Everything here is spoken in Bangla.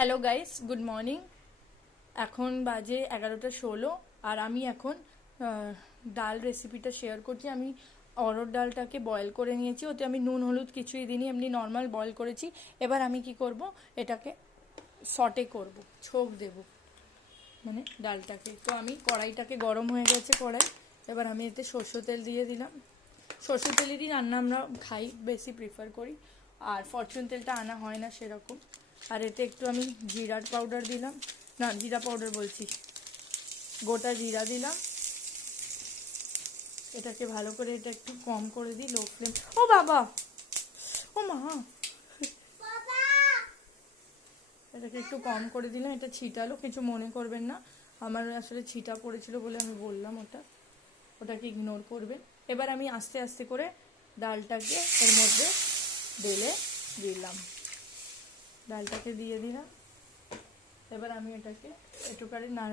Hello guys, good morning. এখন বাজে 11:16 আর আমি এখন ডাল রেসিপিটা শেয়ার করছি। আমি অরহর ডালটাকে বয়েল করে নিয়েছি, ওতে আমি নুন হলুদ কিছুই দিইনি, এমনি নর্মাল বয়েল করেছি। এবার আমি কি করব, এটাকে সটে করব, ছোক দেব মানে ডালটাকে। তো আমি কড়াইটাকে গরম হয়ে গেছে কড়াই, এবার আমি এতে সরষের তেল দিয়ে দিলাম। সরষের তেলেরই রান্না আমরা খাই, বেশি প্রিফার করি, আর ফরচুন তেলটা আনা হয় না সেরকম। আর এতে একটু আমি জিরার পাউডার দিলাম, না জিরা পাউডার বলছি, গোটা জিরা দিলাম। এটাকে ভালো করে এটা একটু কম করে দিই, লো ফ্লেম। ও বাবা, ও মা, এটাকে একটু কম করে দিলাম। এটা ছিটালো, কিছু মনে করবেন না, আমার আসলে ছিটা পড়েছিল বলে আমি বললাম, ওটাকে ইগনোর করবেন। এবার আমি আস্তে আস্তে করে ডালটাকে এর মধ্যে ঢেলে দিলাম, ডালটাকে দিয়ে দিলাম। এবার আমি এটাকে একটুখানি নাড়া